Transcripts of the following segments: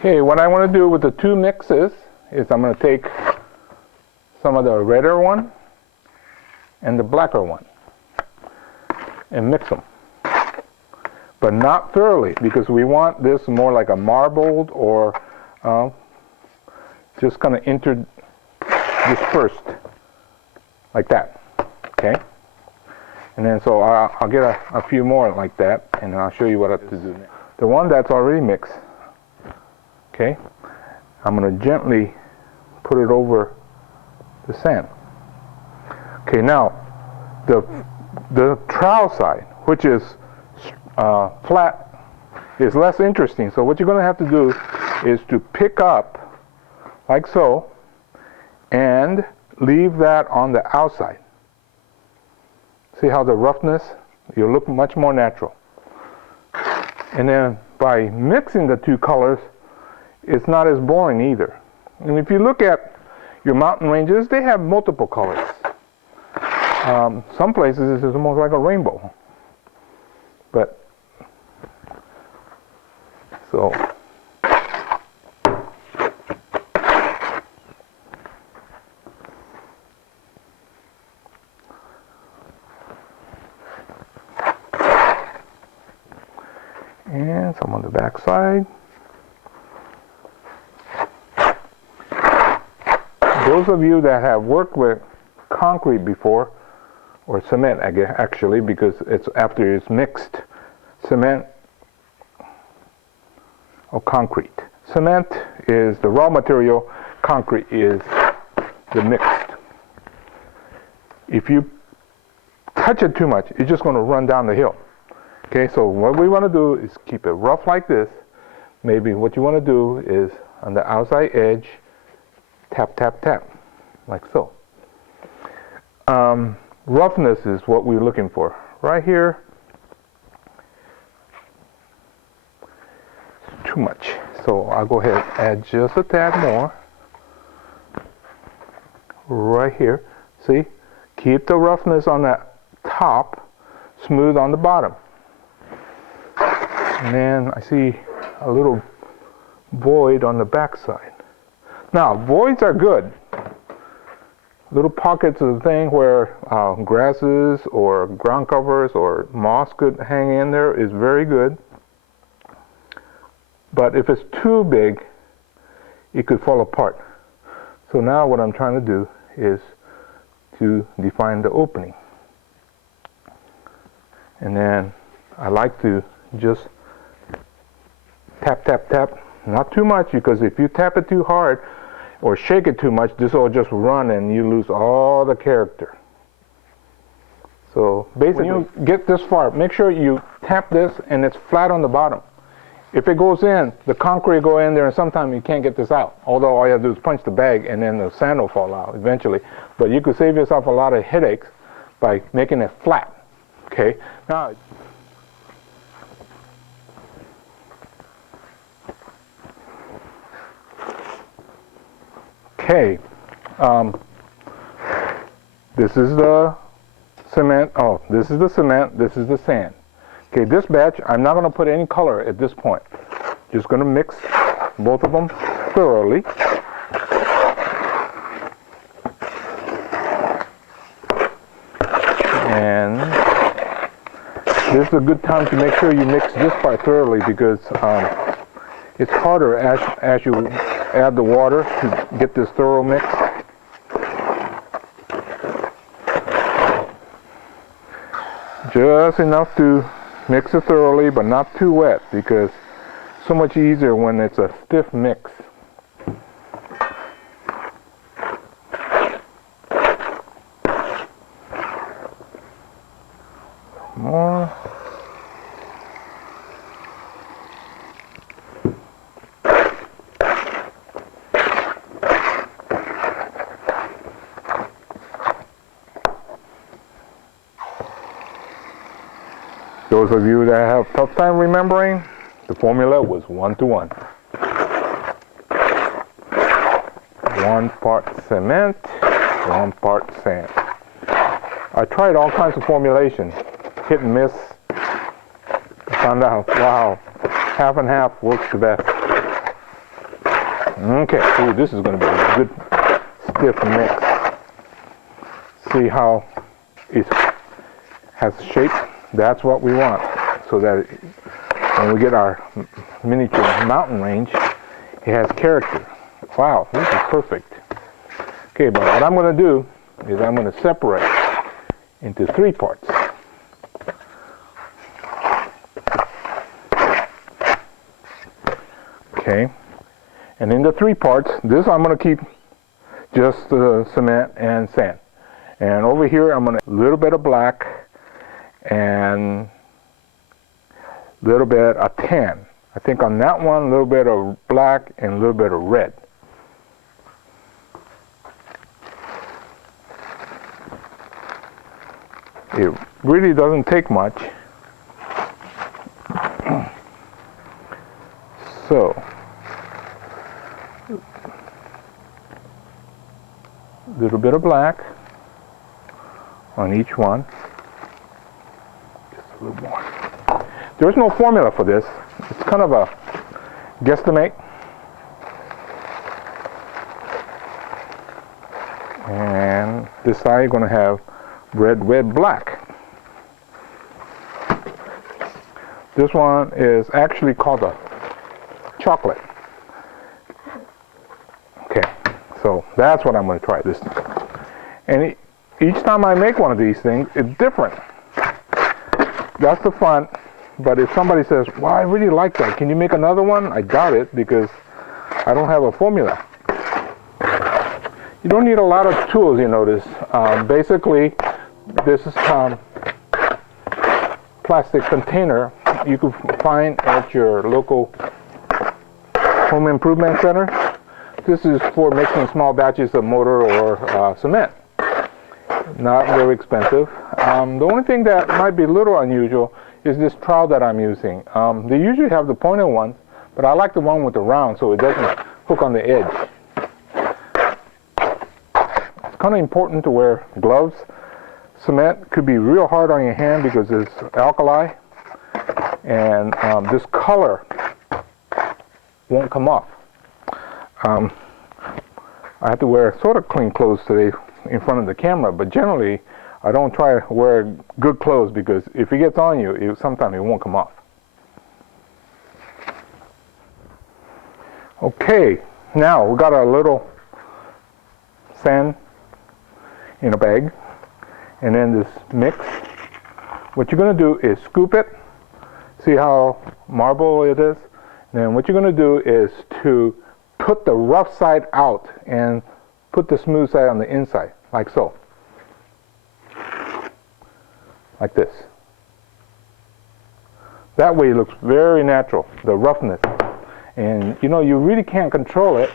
Okay, what I want to do with the two mixes is I'm going to take some of the redder one and the blacker one and mix them. But not thoroughly, because we want this more like a marbled or just kind of dispersed like that. Okay? And then so I'll get a few more like that, and I'll show you what I have to do next. The one that's already mixed, okay, I'm going to gently put it over the sand. Okay, now the trowel side, which is flat, is less interesting. So what you're going to have to do is to pick up like so and leave that on the outside. See how the roughness, you'll look much more natural. And then by mixing the two colors, it's not as boring either. And if you look at your mountain ranges, they have multiple colors. Some places it's almost like a rainbow. But so and some on the back side. Those of you that have worked with concrete before, or cement actually, because it's after it's mixed, cement or concrete. Cement is the raw material, concrete is the mixed. If you touch it too much, it's just going to run down the hill. Okay, so what we want to do is keep it rough like this. Maybe what you want to do is on the outside edge, tap, tap, tap, like so. Roughness is what we're looking for. Right here, it's too much. So I'll go ahead and add just a tad more. Right here. See? Keep the roughness on the top, smooth on the bottom. And then I see a little void on the back side. Now, voids are good. Little pockets of the thing where grasses or ground covers or moss could hang in there is very good. But if it's too big, it could fall apart. So now what I'm trying to do is to define the opening. And then I like to just tap, tap, tap. Not too much, because if you tap it too hard or shake it too much, this will just run and you lose all the character. So basically, when you get this far, make sure you tap this and it's flat on the bottom. If it goes in, the concrete will go in there and sometimes you can't get this out. Although all you have to do is punch the bag and then the sand will fall out eventually. But you could save yourself a lot of headaches by making it flat. Okay? Now, okay, this is the cement. Oh, this is the cement. This is the sand. Okay, this batch, I'm not going to put any color at this point. Just going to mix both of them thoroughly. And this is a good time to make sure you mix this part thoroughly, because it's harder as you add the water to get this thorough mix. Just enough to mix it thoroughly, but not too wet, because it's so much easier when it's a stiff mix. More. Those of you that have a tough time remembering, the formula was 1-to-1. 1 part cement, 1 part sand. I tried all kinds of formulation, hit and miss. I found out, wow, half and half works the best. Okay, ooh, this is going to be a good stiff mix. See how it has shape? That's what we want, so that when we get our miniature mountain range, it has character. Wow, this is perfect. Okay, but what I'm going to do is I'm going to separate into 3 parts. Okay, and in the 3 parts, this I'm going to keep just cement and sand. And over here, I'm going to a little bit of black and a little bit of tan. I think on that one, a little bit of black and a little bit of red. It really doesn't take much. So, a little bit of black on each one. Just a little more. There's no formula for this. It's kind of a guesstimate. And this side you're going to have red, red, black. This one is actually called a chocolate. Okay, so that's what I'm going to try this time. And each time I make one of these things, it's different. That's the fun. But if somebody says, well, I really like that, can you make another one? I doubt it, because I don't have a formula. You don't need a lot of tools, you notice. Basically, this is plastic container you can find at your local home improvement center. This is for making small batches of mortar or cement. Not very expensive. The only thing that might be a little unusual is this trowel that I'm using. They usually have the pointed ones, but I like the one with the round so it doesn't hook on the edge. It's kind of important to wear gloves. Cement could be real hard on your hand because it's alkali, and this color won't come off. I have to wear sort of clean clothes today in front of the camera, but generally I don't try to wear good clothes because if it gets on you, sometimes it won't come off. Okay, now we got our little sand in a bag, and then this mix. What you're going to do is scoop it. See how marble it is? And then what you're going to do is to put the rough side out and put the smooth side on the inside, like so. Like this. That way it looks very natural, the roughness. And you know, you really can't control it.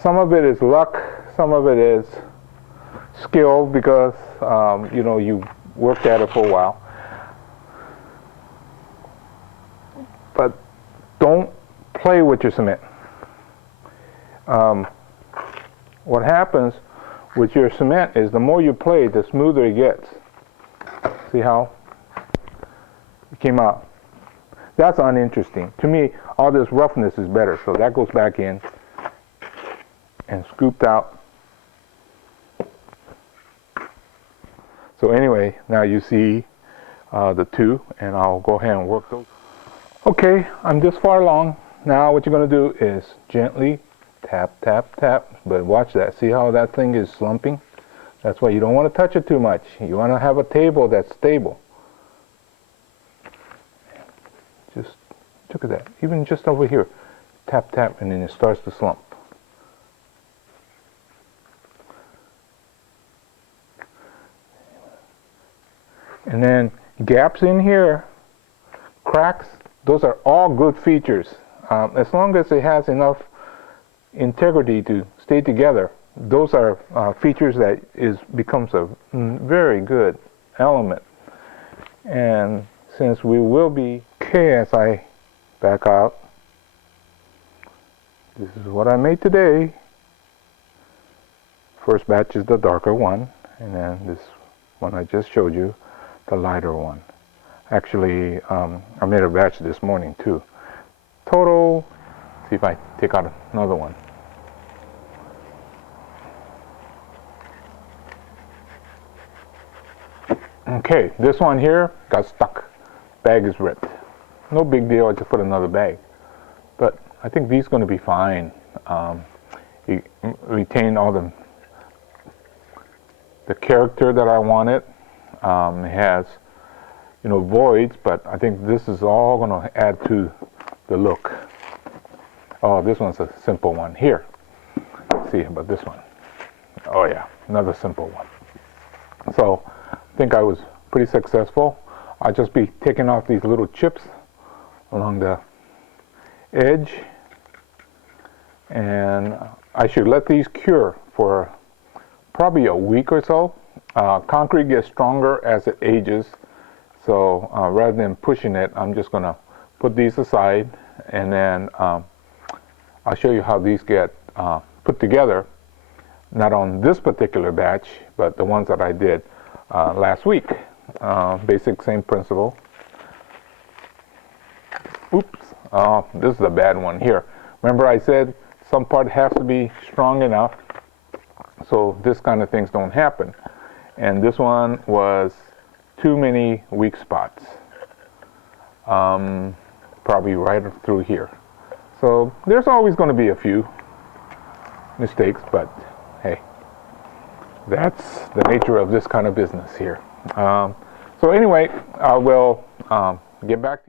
Some of it is luck, some of it is skill because you know, you worked at it for a while. But don't play with your cement. What happens with your cement is the more you play, the smoother it gets. See how it came out? That's uninteresting. To me, all this roughness is better. So that goes back in and scooped out. So anyway, now you see the two, and I'll go ahead and work those. Okay, I'm this far along. Now what you're going to do is gently tap, tap, tap. But watch that. See how that thing is slumping? That's why you don't want to touch it too much. You want to have a table that's stable. Just look at that. Even just over here. Tap, tap, and then it starts to slump. And then gaps in here, cracks, those are all good features. As long as it has enough integrity to stay together, those are features that becomes a very good element. And since we will be, okay, as I back out, this is what I made today. First batch is the darker one, and then this one I just showed you, the lighter one. Actually, I made a batch this morning too. Total, see see if I take out another one. Okay, this one here got stuck. Bag is ripped. No big deal, I just put another bag. But I think these are going to be fine. You retain all the character that I wanted. It has, you know, voids, but I think this is all going to add to the look. Oh, this one's a simple one. Here, let's see about this one. Oh yeah, another simple one. So I think I was pretty successful. I'll just be taking off these little chips along the edge, and I should let these cure for probably a week or so. Concrete gets stronger as it ages, so rather than pushing it, I'm just going to put these aside, and then I'll show you how these get put together, not on this particular batch, but the ones that I did last week. Basic same principle. Oops, this is a bad one here. Remember I said some part has to be strong enough so this kind of things don't happen. And this one was too many weak spots. Probably right through here. So there's always going to be a few mistakes, but hey, that's the nature of this kind of business here. So anyway, I will get back to you.